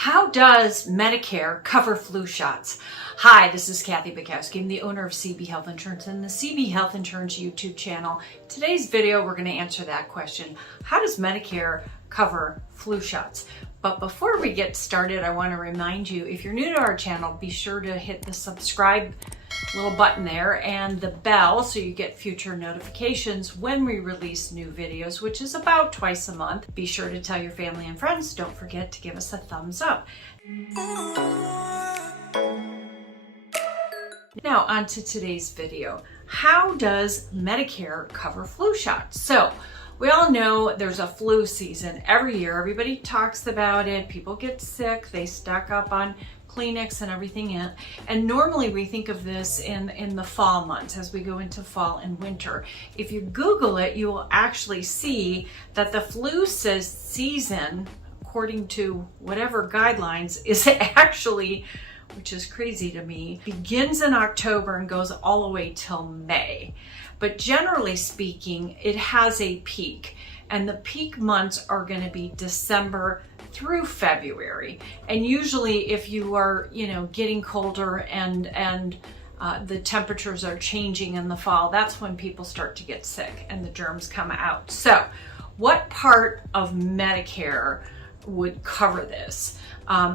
How does Medicare cover flu shots? Hi, this is Kathy Bukowski. I'm the owner of CB Health Insurance and the CB Health Insurance YouTube channel. Today's video, we're going to answer that question. How does Medicare cover flu shots? But before we get started, I want to remind you, if you're new to our channel, be sure to hit the subscribe little button there and the bell so you get future notifications when we release new videos, which is about twice a month. Be sure to tell your family and friends. Don't forget to give us a thumbs up. Now on to today's video. How does Medicare cover flu shots? So we all know there's a flu season every year. Everybody talks about it. People get sick. They stock up on Kleenex and everything in. And normally we think of this in the fall months as we go into fall and winter. If you Google it, you will actually see that the flu season, according to whatever guidelines, is actually, which is crazy to me, begins in October and goes all the way till May. But generally speaking, it has a peak, and the peak months are going to be December through February. And usually if you are, getting colder and the temperatures are changing in the fall, that's when people start to get sick and the germs come out. So what part of Medicare would cover this?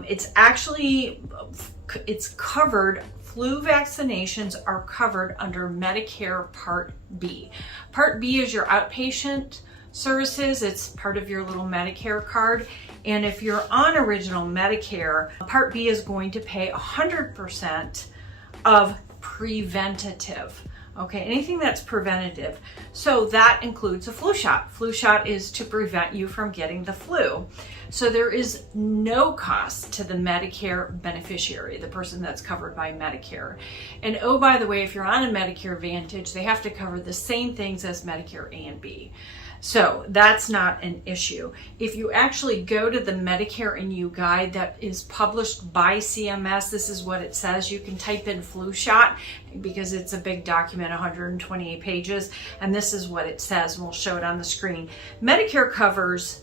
It's covered. Flu vaccinations are covered under Medicare Part B. Part B is your outpatient services. It's part of your little Medicare card. And if you're on original Medicare, Part B is going to pay 100% of preventative. Okay, anything that's preventative. So that includes a flu shot. Flu shot is to prevent you from getting the flu. So there is no cost to the Medicare beneficiary, the person that's covered by Medicare. And oh, by the way, if you're on a Medicare Advantage, they have to cover the same things as Medicare A and B. So that's not an issue. If you actually go to the Medicare and You guide that is published by CMS, this is what it says. You can type in flu shot because it's a big document, 128 pages, and this is what it says, and we'll show it on the screen. Medicare covers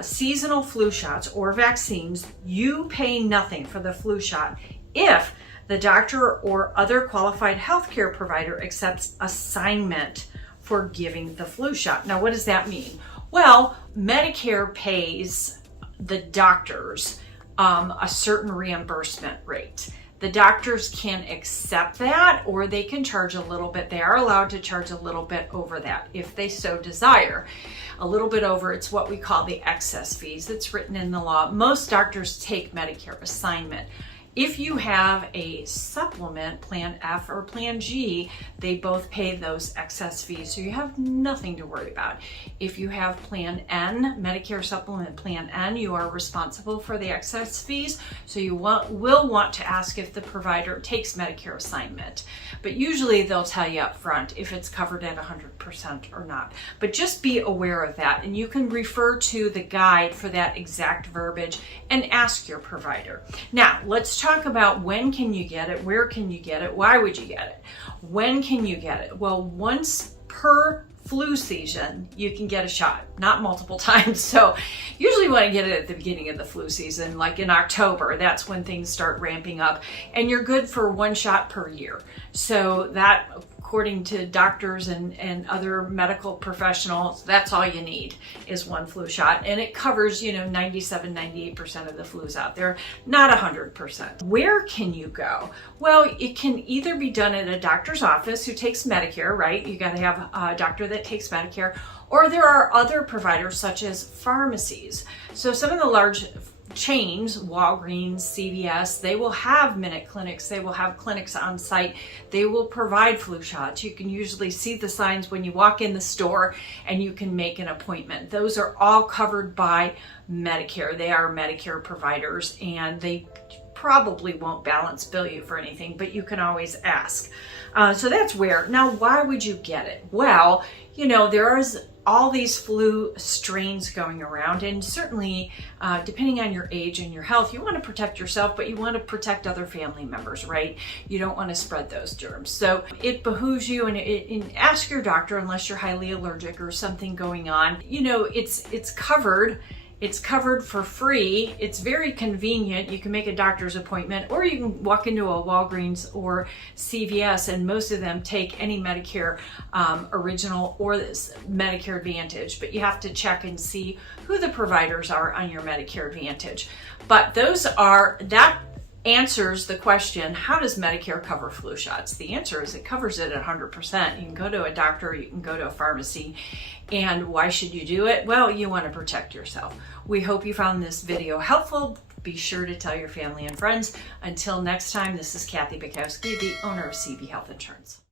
seasonal flu shots or vaccines. You pay nothing for the flu shot if the doctor or other qualified healthcare provider accepts assignment for giving the flu shot. Now, what does that mean? Well, Medicare pays the doctors a certain reimbursement rate. The doctors can accept that, or they can charge a little bit. They are allowed to charge a little bit over that if they so desire. A little bit over, it's what we call the excess fees. It's written in the law. Most doctors take Medicare assignment. If you have a supplement, Plan F or Plan G, they both pay those excess fees, so you have nothing to worry about. If you have Plan N, Medicare Supplement Plan N, you are responsible for the excess fees, so you will want to ask if the provider takes Medicare assignment. But usually they'll tell you up front if it's covered at 100% or not. But just be aware of that, and you can refer to the guide for that exact verbiage and ask your provider. Now, let's talk about when can you get it, where can you get it, why would you get it? When can you get it? Well, once per flu season, you can get a shot, not multiple times. So usually you want to get it at the beginning of the flu season, like in October. That's when things start ramping up, and you're good for one shot per year. So that, according to doctors and other medical professionals, that's all you need is one flu shot. And it covers, 97, 98% of the flus out there, not 100%. Where can you go? Well, it can either be done at a doctor's office who takes Medicare, right? You got to have a doctor that takes Medicare, or there are other providers such as pharmacies. So some of the large chains, Walgreens, CVS, they will have minute clinics. They will have clinics on site. They will provide flu shots. You can usually see the signs when you walk in the store, and you can make an appointment. Those are all covered by Medicare. They are Medicare providers, and they probably won't balance bill you for anything, but you can always ask. So that's where. Now, why would you get it? Well, there is all these flu strains going around, and certainly depending on your age and your health, you want to protect yourself, but you want to protect other family members, right? You don't want to spread those germs. So it behooves you, and ask your doctor, unless you're highly allergic or something going on. It's covered, It's covered for free. It's very convenient. You can make a doctor's appointment, or you can walk into a Walgreens or CVS, and most of them take any Medicare Original or this Medicare Advantage, but you have to check and see who the providers are on your Medicare Advantage. But that answers the question, how does Medicare cover flu shots? The answer is it covers it 100%. You can go to a doctor, you can go to a pharmacy, and why should you do it? Well, you want to protect yourself. We hope you found this video helpful. Be sure to tell your family and friends. Until next time, this is Kathy Bukowski, the owner of CB Health Insurance.